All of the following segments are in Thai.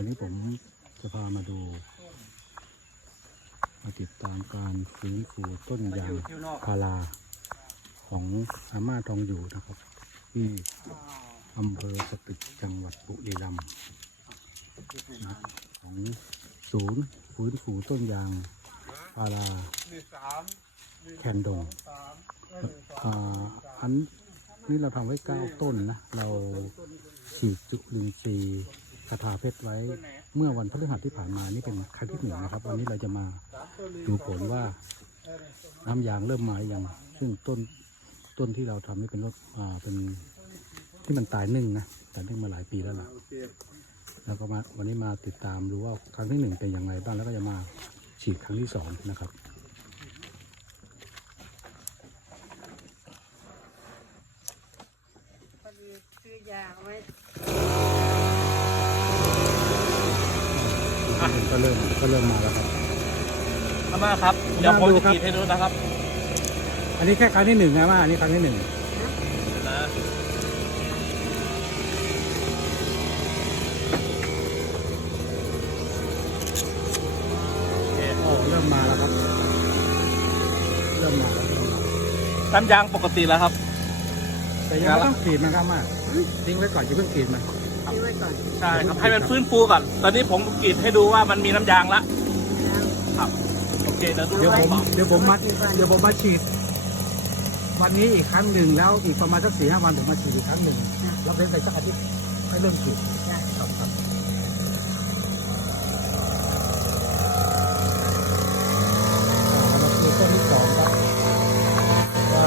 วันนี้ผมจะพามาดู มาติดตามการฟื้นฟูต้นยางพาราของอาม่าทองอยู่นะครับ ที่อำเภอสตึกจังหวัดบุรีรัมย์นะของศูนย์ฟื้นฟูต้นยางพาราแคนดงอันนี้เราทำไว้เก้าต้นนะ เราฉีดจุลินทรีย์ คาถาเพชรไว้ เมื่อวันพฤหัสที่ผ่านมานี่เป็นครั้งที่หนึ่งนะครับ วันนี้เราจะมาดูผลว่าน้ำยางเริ่มมาอยังซึ่งต้นต้นที่เราทำนี่เป็นรถอ่าเป็นที่มันตายนึ่งนะตายนึ่งมาหลายปีแล้วล่ะแล้วก็มาวันนี้มาติดตามดูว่าครั้งที่หนึ่งเป็นอย่างไรบ้างแล้วก็จะมาฉีดครั้งที่สองนะครับพอดีซื้อยาไว้ ก็เริ่มก็เริ่มมาแล้วครับ อาม่าครับเดี๋ยวผมดูจะครับขีดให้ดูนะครับอันนี้แค่ครั้งที่หนึ่งนะว่าอันนี้ครั้งที่หนึ่งนะโอ้เริ่มมาแล้วครับ เริ่มมาแล้วเริ่มมาน้ำยางปกติแล้วครับ แต่ยังไม่ต้องขีดมันครับมาทิ้งไว้ก่อนอย่าเพิ่งขีดมัน ทิ้งไว้ก่อนใช่ครับให้มันฟื้นฟูก่อน ตอนนี้ผมกรีดให้ดูว่ามันมีน้ำยางละแล้วครับโอเคเดี๋ยวดูเดี๋ยวผมต่อเดี๋ยวผมมาเดี๋ยวผมมาฉีด วันนี้อีกครั้งหนึ่งแล้วอีกประมาณสักสี่ห้าวันผมมาฉีดอีกครั้งหนึ่งแล้วเป็นไปสักอาทิตย์ให้เริ่มฉีดจ้ะครับครับแล้วก็มีต้นที่สองครับก็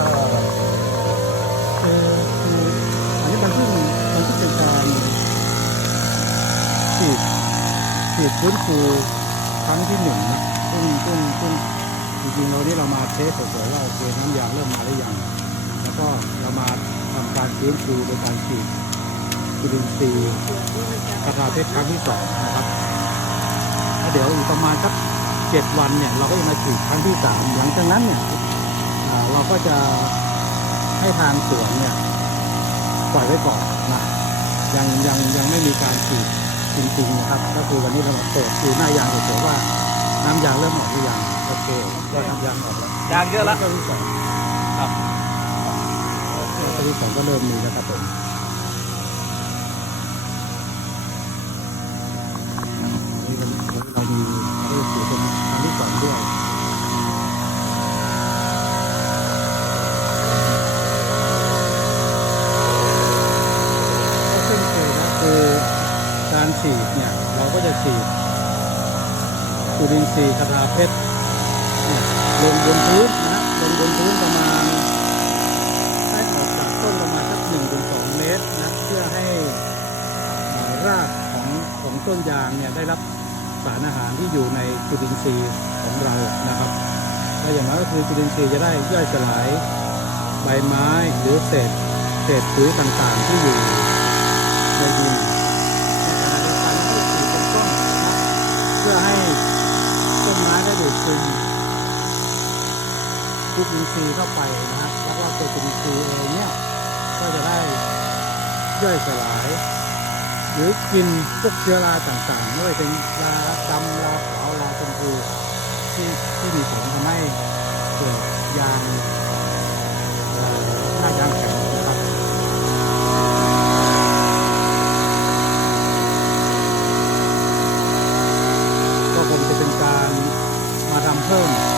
คือคืออันนี้มันเพิ่งมันเพิ่งเป็นการ ฉีดฉีดฟื้นฟูครั้งที่หนึ่งนะซึ่งซึ่งซึ่งจริงๆเรานี่เรามาเทสเฉยๆว่าโอเคน้ำยางเริ่มมาหรือยังแล้วก็เรามาทำการฟื้นฟูโดยการฉีดจุลินทรีย์เดี๋ยวนี้มันจะคาเพชรครั้งที่สองนะครับแล้วเดี๋ยวอีกประมาณสักเจ็ดวันเนี่ยเราก็จะมาฉีดครั้งที่สามหลังจากนั้นเนี่ยเราก็จะให้ทางสวนเนี่ยปล่อยไว้ก่อนนะยังยังยังไม่มีการฉีด จริงๆนะครับ ก็คือวันนี้เรามาเปิดดูหน้ายางเฉยๆว่าน้ำยางเริ่มออกหรือยังโอเคก็น้ำยางออกแล้วยางเยอะละก็ที่สองครับก็ที่สองก็เริ่มมีแล้วครับผม ฉีดเนี่ย เราก็จะฉีดจุลินทรีย์คาถาเพชรลงบนพื้นนะลงบนพื้นประมาณให้ออกจากต้นประมาณสักหนึ่งถึงสองเมตรนะเพื่อให้รากของของต้นยางเนี่ยได้รับสารอาหารที่อยู่ในจุลินทรีย์ของเรานะครับและอย่างน้อยก็คือจุลินทรีย์จะได้ย่อยสลายใบไม้หรือเศษเศษปุ๋ยต่างๆที่อยู่ในดินขณะเดียวกันก็ฉีดเป็นต้นนะ เพื่อให้ต้นไม้ได้ดูดซึมจุลินทรีย์เข้าไปนะฮะแล้วก็ตัวจุลินทรีย์เองเนี่ยก็จะได้ย่อยสลาย หรือกินพวกเชื้อราต่างๆไม่ว่าจะเป็นราดำราขาวราชมพูที่ที่มีผลทำให้เกิดยางเอ่อหน้ายางแข็งนะครับ ก็คงจะเป็นการ ม